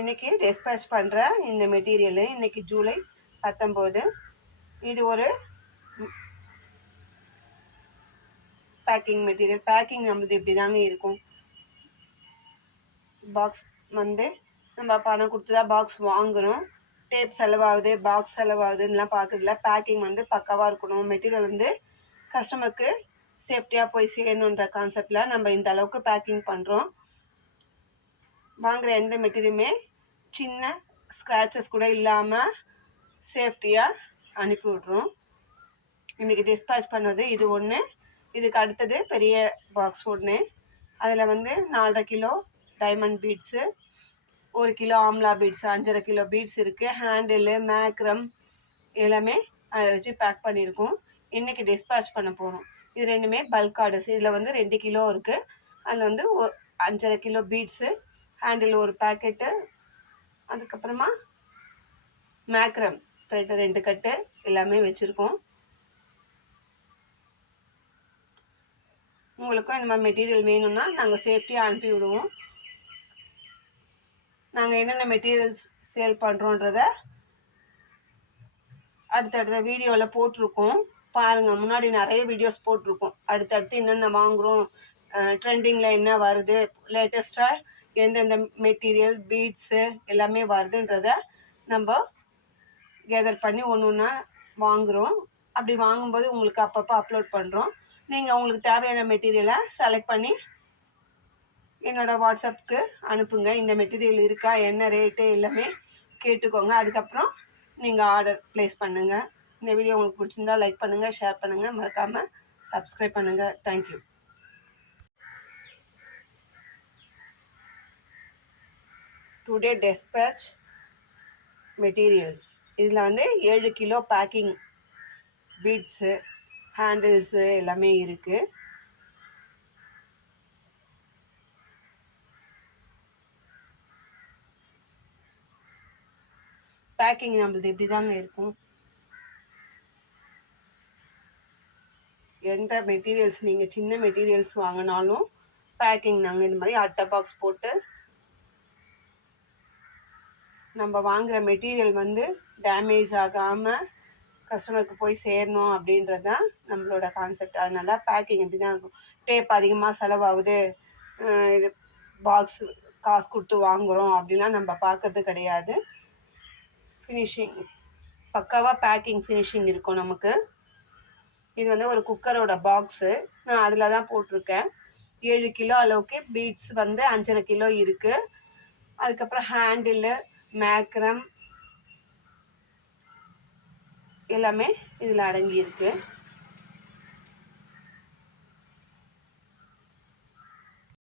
இன்றைக்கி டிஸ்பேச் பண்ணுற இந்த மெட்டீரியலு இன்றைக்கி ஜூலை 19. இது ஒரு பேக்கிங் மெட்டீரியல். பேக்கிங் நம்மளது இப்படி தாங்க இருக்கும். பாக்ஸ் வந்து நம்ம பணம் கொடுத்து தான் பாக்ஸ் வாங்குகிறோம். டேப் செலவாகுது, பாக்ஸ் செலவாகுதுன்னெலாம் பார்க்குறதில்ல. பேக்கிங் வந்து பக்காவாக இருக்கணும். மெட்டீரியல் வந்து கஸ்டமருக்கு சேஃப்டியாக போய் சேரணுன்ற கான்செப்டில் நம்ம இந்த அளவுக்கு பேக்கிங் பண்ணுறோம். வாங்குகிற எந்த மெட்டீரியலுமே சின்ன ஸ்க்ராச்சஸ் கூட இல்லாமல் சேஃப்டியாக அனுப்பி விட்றோம். இன்றைக்கி டிஸ்பேச் பண்ணது இது ஒன்று. இதுக்கு அடுத்தது பெரிய பாக்ஸ் ஒன்று. அதில் வந்து 4.5 kilo diamond beads, 1 kilo amla beads, 5.5 kilo beads இருக்குது. ஹேண்டிலு, மேக்ரம் எல்லாமே அதை வச்சு பேக் பண்ணியிருக்கோம். இன்றைக்கி டிஸ்பேச் பண்ண போகிறோம். இது ரெண்டுமே பல்க் ஆர்டர்ஸ். இதில் வந்து 2 கிலோ இருக்குது. அதில் வந்து 5.5 கிலோ பீட்ஸு, ஹேண்டில் ஒரு பேக்கெட்டு, அதுக்கப்புறமா மேக்ரம் த்ரெட்டு 2 கட்டு எல்லாமே வச்சுருக்கோம். உங்களுக்கும் இந்த மாதிரி மெட்டீரியல் வேணும்னா நாங்கள் சேஃப்டியாக அனுப்பி விடுவோம். நாங்கள் என்னென்ன மெட்டீரியல்ஸ் சேல் பண்ணுறோன்றத அடுத்தடுத்த வீடியோவில் போட்டிருக்கோம் பாருங்கள். முன்னாடி நிறைய வீடியோஸ் போட்டிருக்கோம். அடுத்தடுத்து என்னென்ன வாங்குகிறோம், ட்ரெண்டிங்கில் என்ன வருது, லேட்டஸ்ட்டாக எந்தெந்த மெட்டீரியல் பீட்ஸு எல்லாமே வருதுன்றத நம்ம கேதர் பண்ணி ஒன்று ஒன்றா வாங்குகிறோம். அப்படி வாங்கும்போது உங்களுக்கு அப்பப்போ அப்லோட் பண்ணுறோம். நீங்கள் உங்களுக்கு தேவையான மெட்டீரியலை செலக்ட் பண்ணி என்னோடய வாட்ஸ்அப்புக்கு அனுப்புங்க. இந்த மெட்டீரியல் இருக்கா, என்ன ரேட்டு எல்லாமே கேட்டுக்கோங்க. அதுக்கப்புறம் நீங்கள் ஆர்டர் ப்ளேஸ் பண்ணுங்கள். இந்த வீடியோ உங்களுக்கு பிடிச்சிருந்தா லைக் பண்ணுங்கள், ஷேர் பண்ணுங்கள், மறக்காமல் சப்ஸ்கிரைப் பண்ணுங்கள். தேங்க்யூ. Today dispatch materials. இதில் வந்து 7 கிலோ பேக்கிங் பீட்ஸு, ஹேண்டில்ஸு எல்லாமே இருக்குது. பேக்கிங் நம்மளது இப்படி தாங்க இருக்கும். எந்த மெட்டீரியல்ஸ் நீங்கள் சின்ன மெட்டீரியல்ஸ் வாங்கினாலும் பேக்கிங் நாங்கள் இந்த மாதிரி அட்டை பாக்ஸ் போட்டு நம்ம வாங்குகிற மெட்டீரியல் வந்து டேமேஜ் ஆகாமல் கஸ்டமருக்கு போய் சேரணும் அப்படின்றது தான் நம்மளோட கான்செப்ட். அதனால பேக்கிங் இப்படி தான் இருக்கும். டேப் அதிகமாக செலவாகுது, இது பாக்ஸ் காசு கொடுத்து வாங்குகிறோம் அப்படிலாம் நம்ம பார்க்கறது கிடையாது. ஃபினிஷிங் பக்காவாக பேக்கிங் ஃபினிஷிங் இருக்கும் நமக்கு. இது வந்து ஒரு குக்கரோட பாக்ஸு. நான் அதில் தான் போட்டிருக்கேன். 7 கிலோ அளவுக்கு பீட்ஸ் வந்து 5.5 கிலோ இருக்குது. அதுக்கப்புறம் ஹேண்டிலு, மேக்ரம் எல்லாமே இதில் அடங்கியிருக்கு.